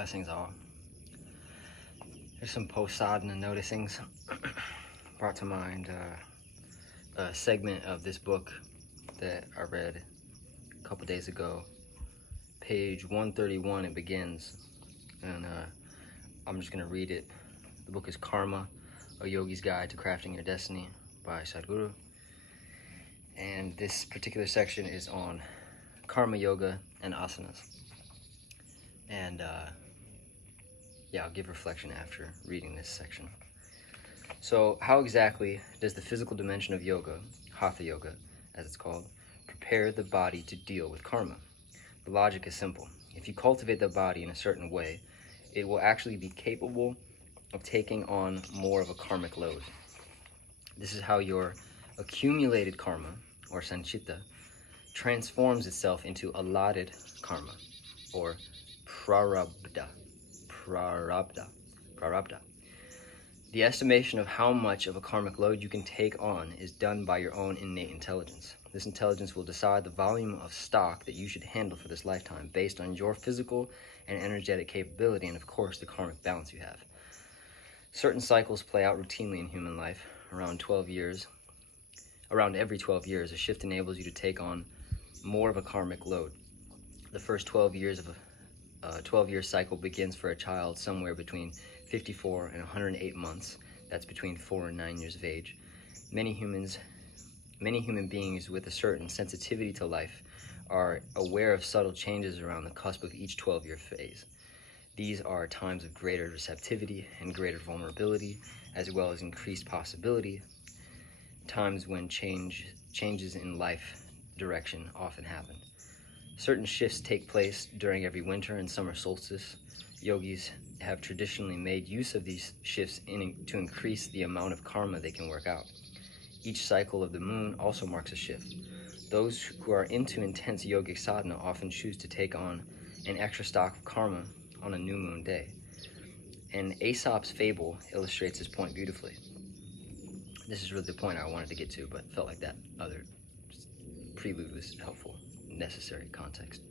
Blessings all. There's some post-sadhana noticings brought to mind a segment of this book that I read a couple days ago. Page 131 it begins, and I'm just going to read it. The book is Karma, A Yogi's Guide to Crafting Your Destiny by Sadhguru. And this particular section is on karma yoga and asanas. And I'll give reflection after reading this section. So how exactly does the physical dimension of yoga, hatha yoga as it's called, prepare the body to deal with karma? The logic is simple. If you cultivate the body in a certain way, it will actually be capable of taking on more of a karmic load. This is how your accumulated karma, or sanchita, transforms itself into allotted karma, or prarabdha. The estimation of how much of a karmic load you can take on is done by your own innate intelligence. This intelligence will decide the volume of stock that you should handle for this lifetime based on your physical and energetic capability and, of course, the karmic balance you have. Certain cycles play out routinely in human life. Around every 12 years, a shift enables you to take on more of a karmic load. The first 12 years of a 12-year cycle begins for a child somewhere between 54 and 108 months. That's between 4 and 9 years of age. Many human beings with a certain sensitivity to life are aware of subtle changes around the cusp of each 12-year phase. These are times of greater receptivity and greater vulnerability, as well as increased possibility, times when changes in life direction often happen. Certain shifts take place during every winter and summer solstice. Yogis have traditionally made use of these shifts to increase the amount of karma they can work out. Each cycle of the moon also marks a shift. Those who are into intense yogic sadhana often choose to take on an extra stock of karma on a new moon day. And Aesop's fable illustrates this point beautifully. This is really the point I wanted to get to, but felt like that other prelude was helpful. Necessary context.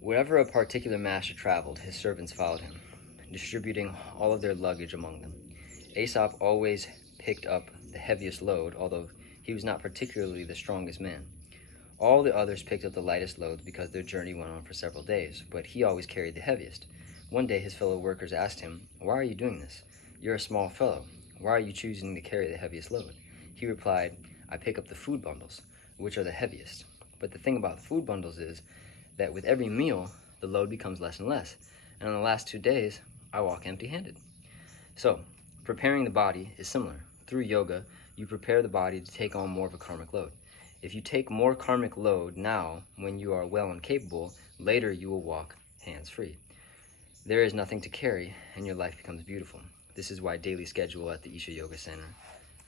Wherever a particular master traveled, his servants followed him, distributing all of their luggage among them. Aesop always picked up the heaviest load, although he was not particularly the strongest man. All the others picked up the lightest loads because their journey went on for several days, but he always carried the heaviest. One day his fellow workers asked him, "Why are you doing this? You're a small fellow. Why are you choosing to carry the heaviest load?" He replied, "I pick up the food bundles, which are the heaviest. But the thing about the food bundles is that with every meal, the load becomes less and less. And on the last 2 days, I walk empty-handed." So, preparing the body is similar. Through yoga, you prepare the body to take on more of a karmic load. If you take more karmic load now, when you are well and capable, later you will walk hands-free. There is nothing to carry, and your life becomes beautiful. This is why daily schedule at the Isha Yoga Center,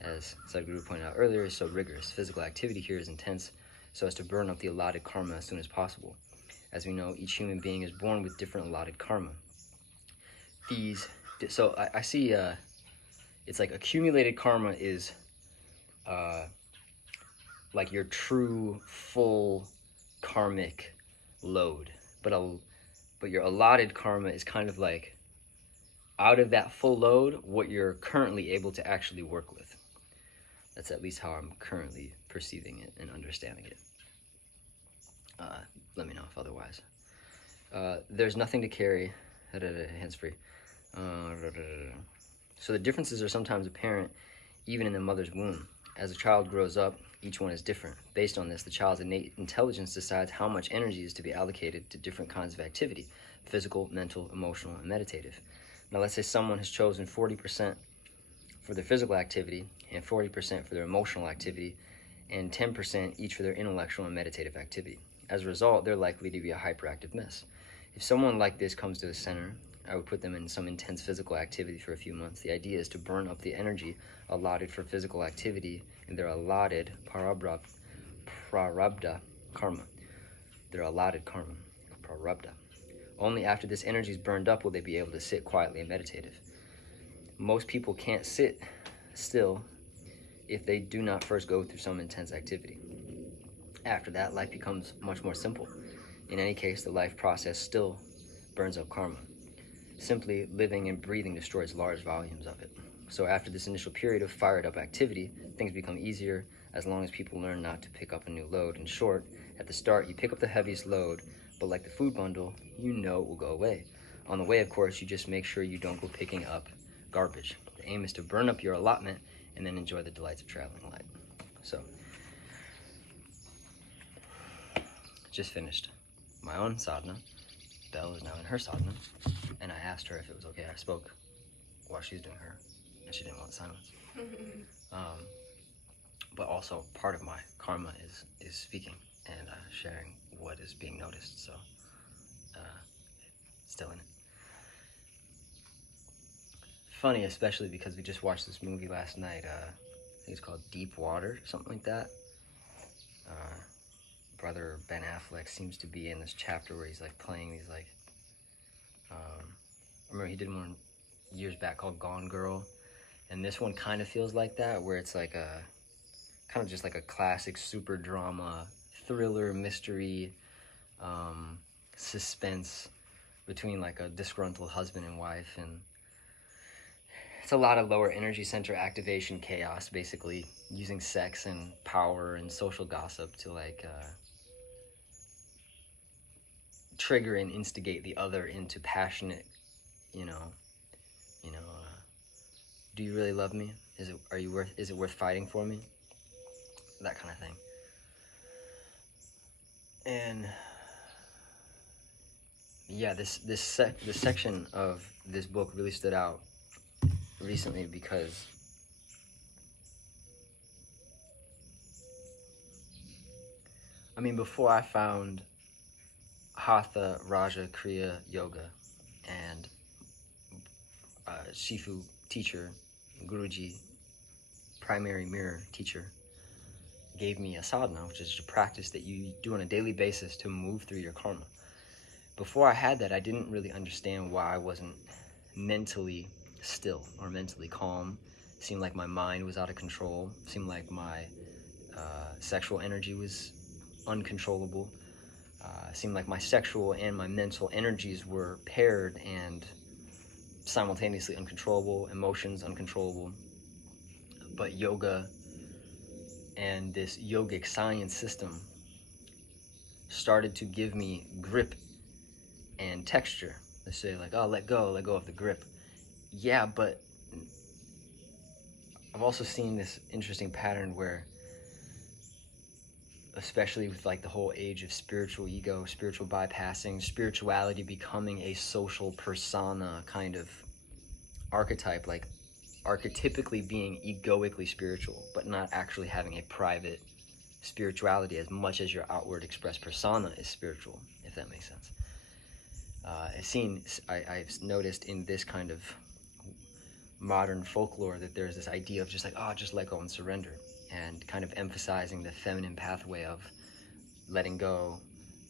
as Sadhguru pointed out earlier, is so rigorous. Physical activity here is intense, so as to burn up the allotted karma as soon as possible. As we know, each human being is born with different allotted karma. So I see it's like accumulated karma is like your true, full karmic load. But your allotted karma is kind of like, out of that full load, what you're currently able to actually work with. That's at least how I'm currently perceiving it and understanding it. Let me know if otherwise. There's nothing to carry. Hands-free. So the differences are sometimes apparent even in the mother's womb. As a child grows up, each one is different. Based on this, the child's innate intelligence decides how much energy is to be allocated to different kinds of activity: physical, mental, emotional, and meditative. Now let's say someone has chosen 40% for their physical activity and 40% for their emotional activity and 10% each for their intellectual and meditative activity. As a result, they're likely to be a hyperactive mess. If someone like this comes to the center, I would put them in some intense physical activity for a few months. The idea is to burn up the energy allotted for physical activity in their allotted prarabdha karma. Their allotted karma, prarabdha. Only after this energy is burned up will they be able to sit quietly and meditative. Most people can't sit still if they do not first go through some intense activity. After that, life becomes much more simple. In any case, the life process still burns up karma. Simply living and breathing destroys large volumes of it. So after this initial period of fired up activity, things become easier as long as people learn not to pick up a new load. In short, at the start, you pick up the heaviest load, but like the food bundle, you know it will go away. On the way, of course, you just make sure you don't go picking up garbage. The aim is to burn up your allotment and then enjoy the delights of traveling light. So, just finished my own sadhana. Belle is now in her sadhana, and I asked her if it was okay. I spoke while she was doing her, and she didn't want silence. But also part of my karma is speaking and sharing what is being noticed. So, still in it. Funny, especially because we just watched this movie last night. I think it's called Deep Water, something like that. Brother Ben Affleck seems to be in this chapter where he's like playing these like. I remember he did one years back called Gone Girl, and this one kind of feels like that, where it's like a kind of just like a classic super drama, thriller, mystery, suspense between like a disgruntled husband and wife, and it's a lot of lower energy center activation chaos, basically using sex and power and social gossip to like trigger and instigate the other into passionate, do you really love me? Is it worth fighting for me? That kind of thing. And yeah, this section of this book really stood out recently because before I found Hatha Raja Kriya Yoga and Shifu teacher, Guruji, primary mirror teacher, gave me a sadhana, which is a practice that you do on a daily basis to move through your karma. Before I had that, I didn't really understand why I wasn't mentally still or mentally calm. It seemed like my mind was out of control. It seemed like my sexual energy was uncontrollable. It seemed like my sexual and my mental energies were paired and simultaneously uncontrollable, emotions uncontrollable. But yoga and this yogic science system started to give me grip and texture. They say like, oh, let go of the grip. Yeah, but I've also seen this interesting pattern where, especially with like the whole age of spiritual ego, spiritual bypassing, spirituality becoming a social persona kind of archetype, like archetypically being egoically spiritual, but not actually having a private spirituality as much as your outward expressed persona is spiritual, if that makes sense. I've noticed in this kind of modern folklore that there's this idea of just like, oh, just let go and surrender, and kind of emphasizing the feminine pathway of letting go,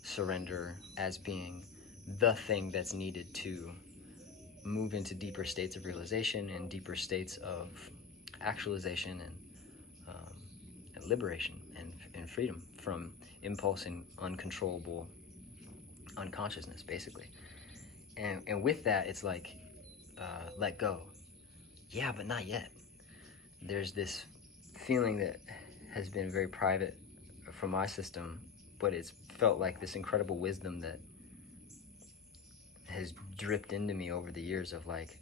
surrender as being the thing that's needed to move into deeper states of realization and deeper states of actualization and liberation and freedom from impulse and uncontrollable unconsciousness, basically. And with that, it's like, let go. Yeah, but not yet. There's this feeling that has been very private from my system, but it's felt like this incredible wisdom that has dripped into me over the years of like,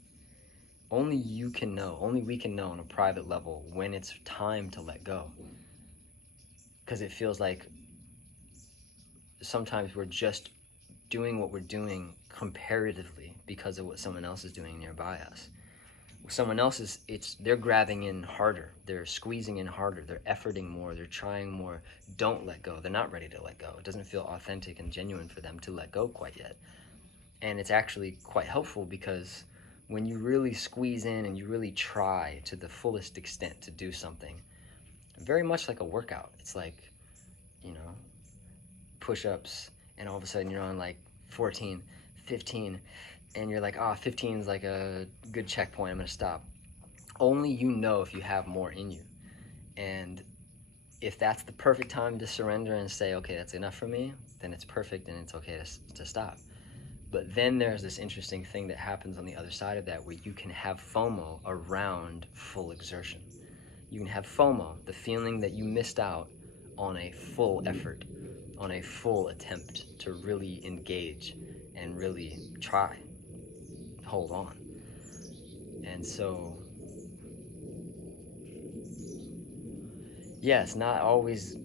only we can know on a private level when it's time to let go. Because it feels like sometimes we're just doing what we're doing comparatively because of what someone else is doing nearby us. Someone else they're grabbing in harder, they're squeezing in harder, they're efforting more, they're trying more. Don't let go. They're not ready to let go. It doesn't feel authentic and genuine for them to let go quite yet. And it's actually quite helpful because when you really squeeze in and you really try to the fullest extent to do something, very much like a workout. It's like, push-ups, and all of a sudden you're on like 14, 15, and you're like, 15 is like a good checkpoint, I'm gonna stop. Only you know if you have more in you. And if that's the perfect time to surrender and say, okay, that's enough for me, then it's perfect and it's okay to stop. But then there's this interesting thing that happens on the other side of that, where you can have FOMO around full exertion. You can have FOMO, the feeling that you missed out on a full effort, on a full attempt to really engage and really try, hold on. And so, yeah, it's not always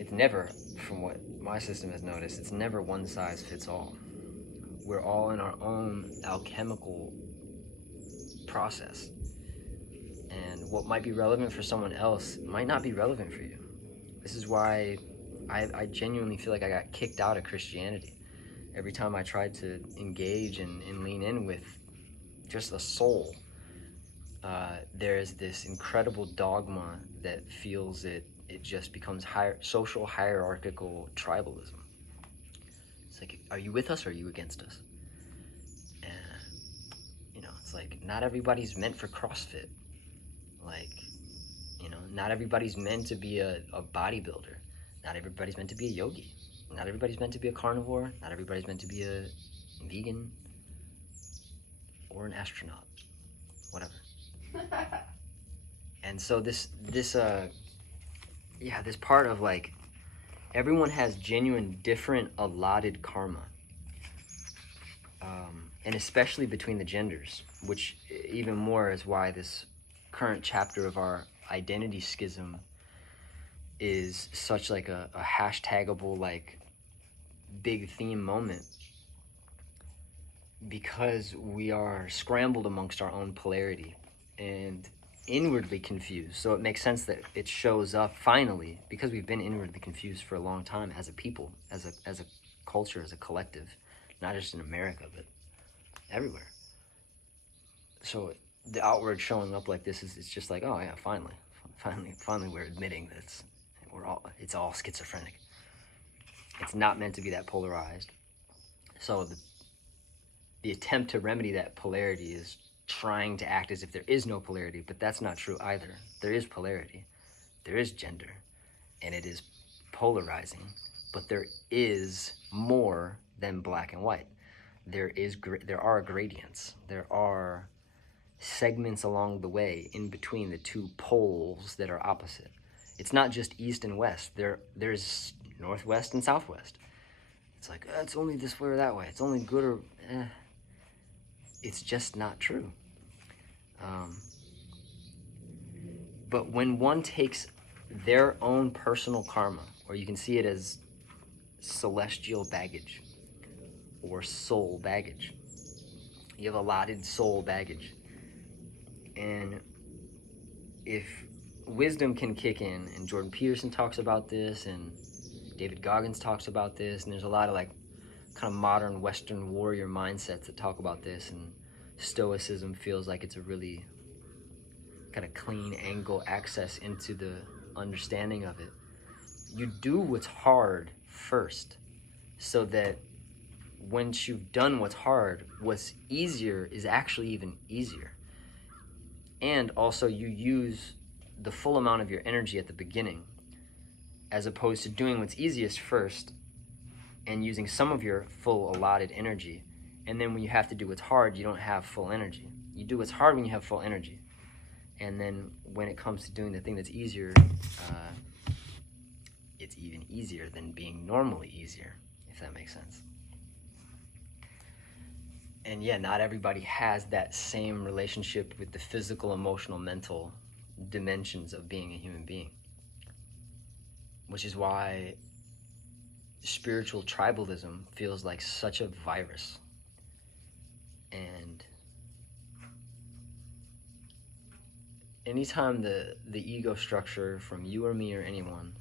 it's never, from what my system has noticed, it's never one size fits all. We're all in our own alchemical process. And what might be relevant for someone else might not be relevant for you. This is why I genuinely feel like I got kicked out of Christianity. Every time I tried to engage and lean in with just a soul, there's this incredible dogma that feels it just becomes social hierarchical tribalism. It's like, are you with us or are you against us? And, it's like, not everybody's meant for CrossFit. Like, not everybody's meant to be a bodybuilder. Not everybody's meant to be a yogi. Not everybody's meant to be a carnivore. Not everybody's meant to be a vegan or an astronaut. Whatever. And so this part of like, everyone has genuine different allotted karma. And especially between the genders, which even more is why this current chapter of our identity schism is such like a hashtagable, like, big theme moment, because we are scrambled amongst our own polarity and inwardly confused. So it makes sense that it shows up finally, because we've been inwardly confused for a long time as a people, as a culture, as a collective, not just in America, but everywhere. So the outward showing up like this it's just like, oh yeah, finally we're admitting that it's all schizophrenic. It's not meant to be that polarized. So the attempt to remedy that polarity is trying to act as if there is no polarity, but that's not true either. There is polarity, there is gender, and it is polarizing, but there is more than black and white. There are gradients. There are segments along the way in between the two poles that are opposite. It's not just east and west. There's northwest and southwest. It's like, it's only this way or that way. It's only good or It's just not true. But when one takes their own personal karma, or you can see it as celestial baggage or soul baggage, you have allotted soul baggage. And if wisdom can kick in, and Jordan Peterson talks about this, and David Goggins talks about this, and there's a lot of like kind of modern Western warrior mindsets that talk about this, and Stoicism feels like it's a really kind of clean angle access into the understanding of it. You do what's hard first, so that once you've done what's hard, what's easier is actually even easier. And also you use the full amount of your energy at the beginning, as opposed to doing what's easiest first and using some of your full allotted energy. And then when you have to do what's hard, you don't have full energy. You do what's hard when you have full energy. And then when it comes to doing the thing that's easier, it's even easier than being normally easier, if that makes sense. And yeah, not everybody has that same relationship with the physical, emotional, mental dimensions of being a human being. Which is why spiritual tribalism feels like such a virus. And anytime the ego structure from you or me or anyone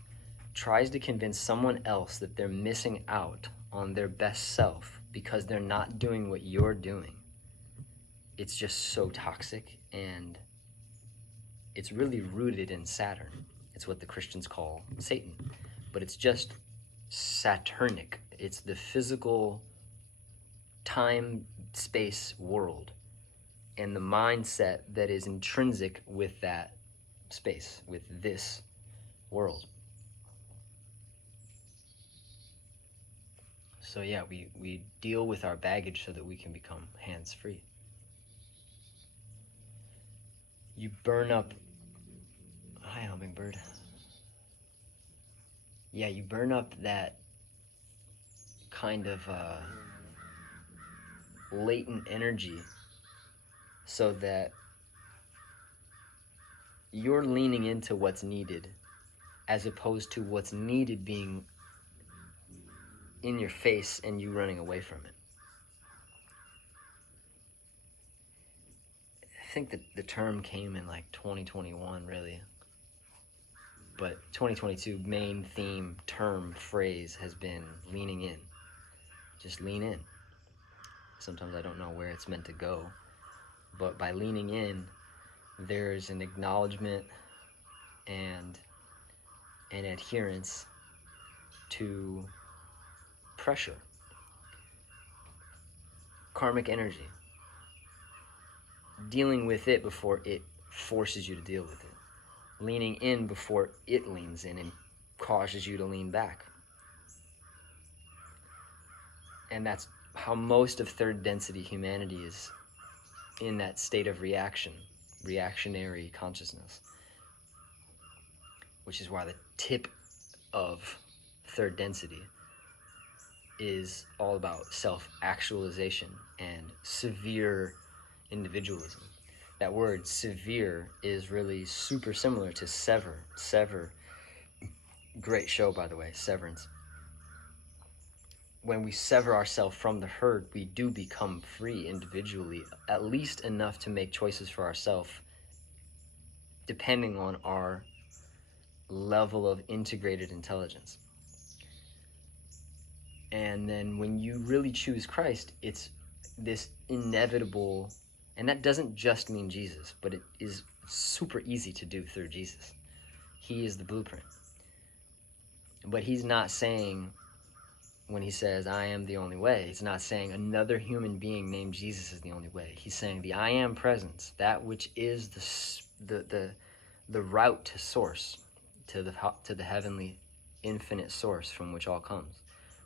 tries to convince someone else that they're missing out on their best self because they're not doing what you're doing, it's just so toxic, and it's really rooted in Saturn. It's what the Christians call Satan, but it's just Saturnic. It's the physical time-space world and the mindset that is intrinsic with that space, with this world. So yeah, we deal with our baggage so that we can become hands-free. You burn up... Hi, hummingbird. Yeah, you burn up that kind of latent energy so that you're leaning into what's needed as opposed to what's needed being in your face and you running away from it. I think that the term came in like 2021, really. But 2022 main theme, term, phrase has been leaning in. Just lean in. Sometimes I don't know where it's meant to go, but by leaning in, there's an acknowledgement and an adherence to pressure, karmic energy, dealing with it before it forces you to deal with it, leaning in before it leans in and causes you to lean back. And that's how most of third density humanity is, in that state of reactionary consciousness, which is why the tip of third density is all about self-actualization and severe individualism. That word severe is really super similar to sever. Great show, by the way, Severance. When we sever ourselves from the herd, we do become free individually, at least enough to make choices for ourselves, depending on our level of integrated intelligence. And then when you really choose Christ, it's this inevitable, and that doesn't just mean Jesus, but it is super easy to do through Jesus. He is the blueprint. But he's not saying, when he says, I am the only way, he's not saying another human being named Jesus is the only way. He's saying the I am presence, that which is the route to source, to the heavenly infinite source from which all comes,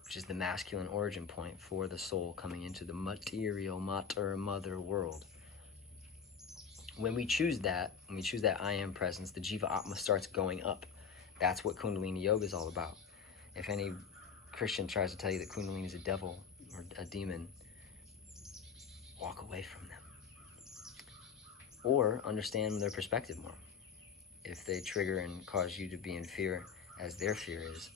which is the masculine origin point for the soul coming into the material mother world. When we choose that I am presence, the Jiva Atma starts going up. That's what Kundalini Yoga is all about. If any Christian tries to tell you that Kundalini is a devil or a demon, walk away from them. Or understand their perspective more. If they trigger and cause you to be in fear, as their fear is,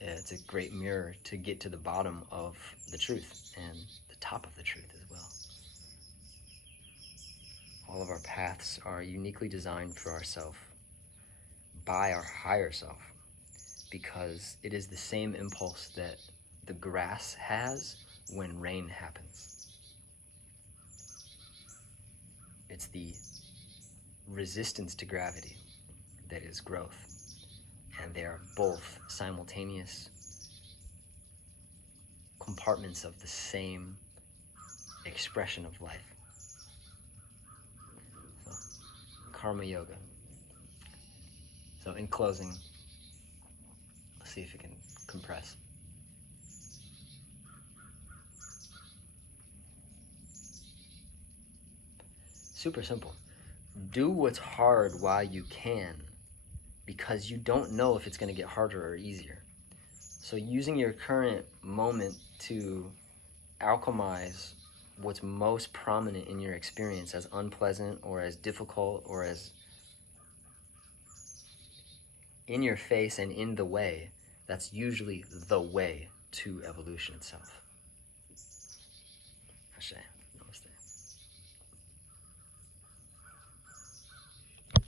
it's a great mirror to get to the bottom of the truth and the top of the truth as well. All of our paths are uniquely designed for ourself, by our higher self, because it is the same impulse that the grass has when rain happens. It's the resistance to gravity that is growth. And they are both simultaneous compartments of the same expression of life. So, karma yoga. So in closing, let's see if we can compress. Super simple. Do what's hard while you can, because you don't know if it's going to get harder or easier. So using your current moment to alchemize what's most prominent in your experience as unpleasant or as difficult or as in your face and in the way, that's usually the way to evolution itself. Ashe.